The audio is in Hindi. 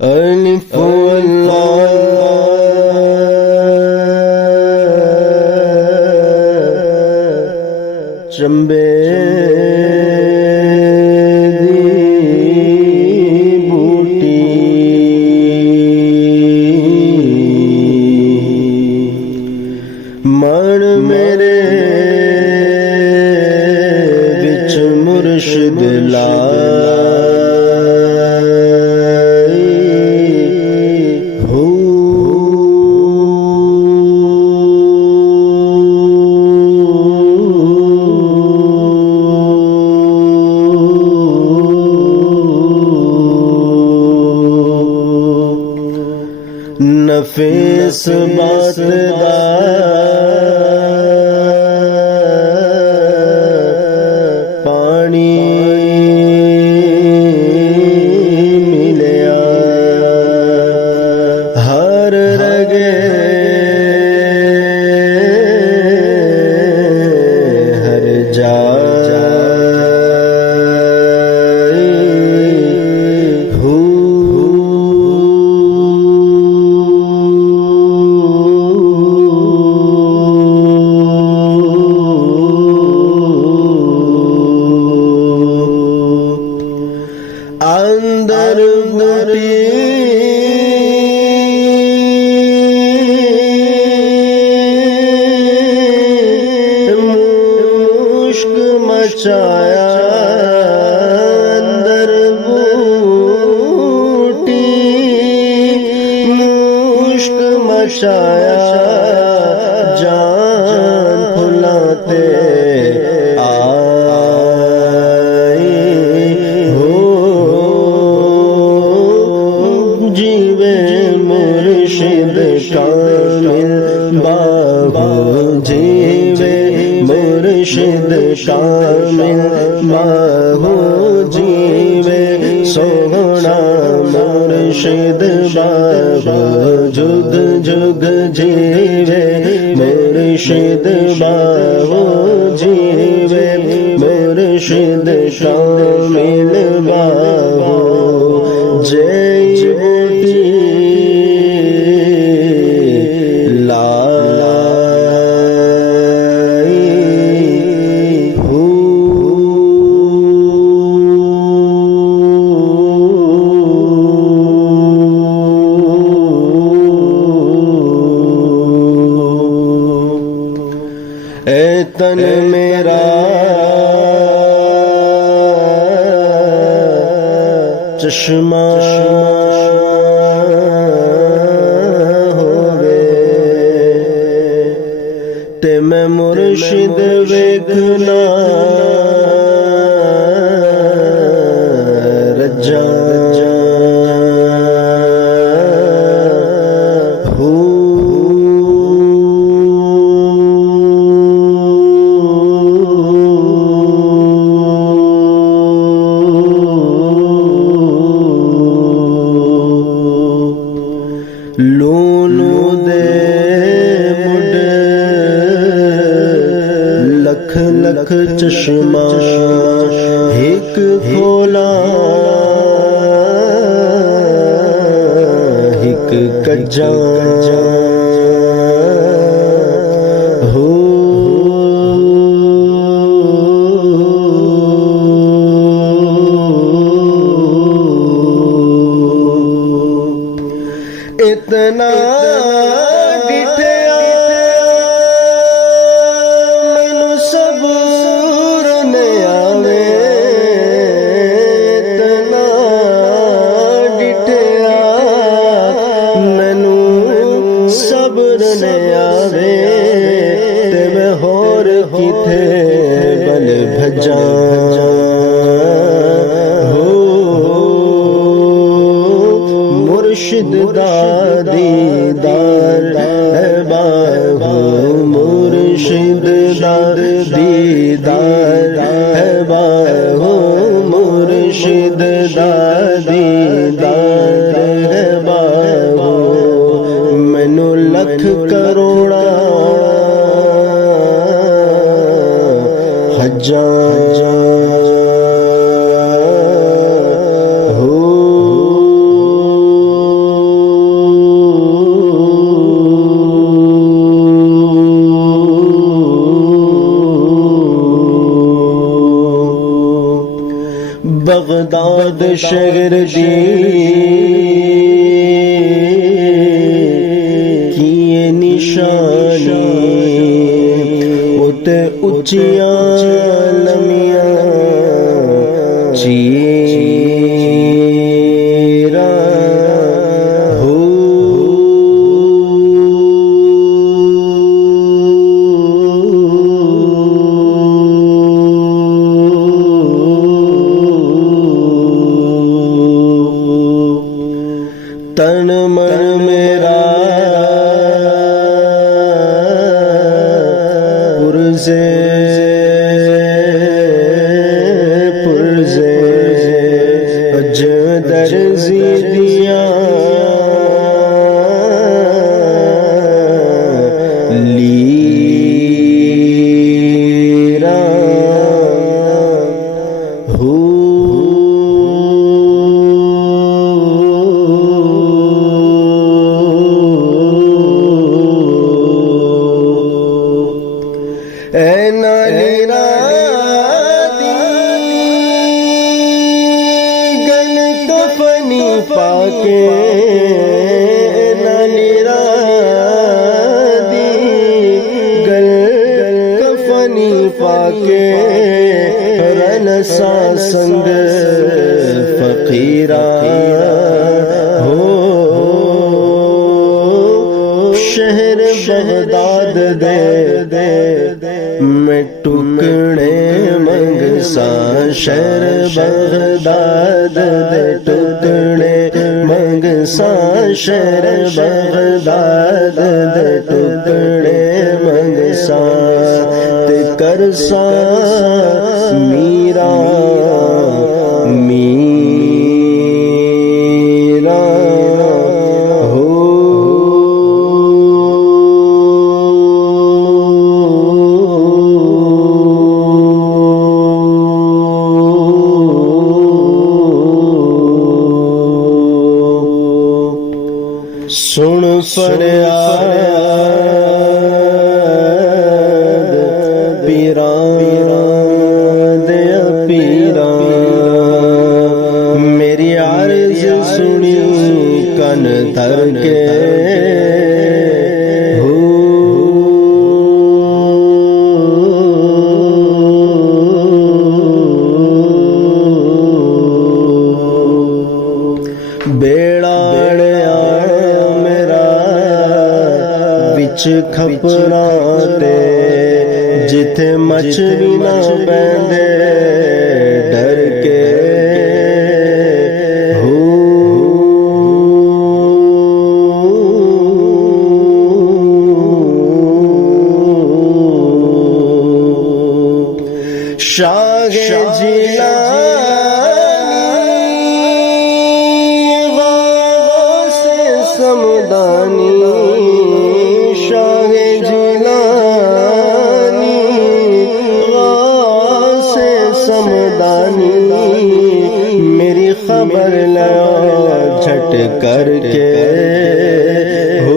अलिफ चंबे दी बूटी मन मेरे विच मुर्शिद नफीस बात पानी मिलया हर रगे हर जा अंदर बूटी मुश्क मचाया अंदर बूटी मुश्क मचाया जान फुलाते जीवे मुर्शिद शामिल बाहु जीवे सोहना मुर्शिद बाहु जुग जुग जीवे मुर्शिद बाहु जीवे मुर्शिद शामिल बाहु जय बूटी तन मेरा चश्मा होवे ते मैं मुर्शिद वेखना रजा लोनू दे मुड लख लख चश्मा एक खोला एक कज्जा हो इतना डिठया मैनू सबूर ने आवे इतना डिठया मैनू सबूर ने आवे ते मैं होर किथे बल भजा मुर्शिद दा दीदार है बाहु मुर्शिद दा दीदार है बाहु मुर्शिद दा दीदार है बाहु मैनू लख करोड़ा हजार शहर दी किए निशानी उते उचिया लमिया चीरा हो तन मन मेरा पुरजे पुरजे अज दर्जी दिया लीरा हो नानीरा गल कफनी पाके नानीरा गल कफनी पाके रन सा संग फकीरा हो शहर बगदाद दे मैं टुकड़े मंग सा शहर बगदाद दे टुकड़े मंग सा शहर बगदाद दे टुकड़े मंग सा ते कर सा मीरा मीरा हो सुन फरियाद पीरा दे पीरा मेरी अर्ज सुनी कन धर के हो बेड़ा खपरा ते जिथे मछली ना बैंदे डर के हो शाह जिलानी से समदानी समदानी मेरी खबर लो झट करके हो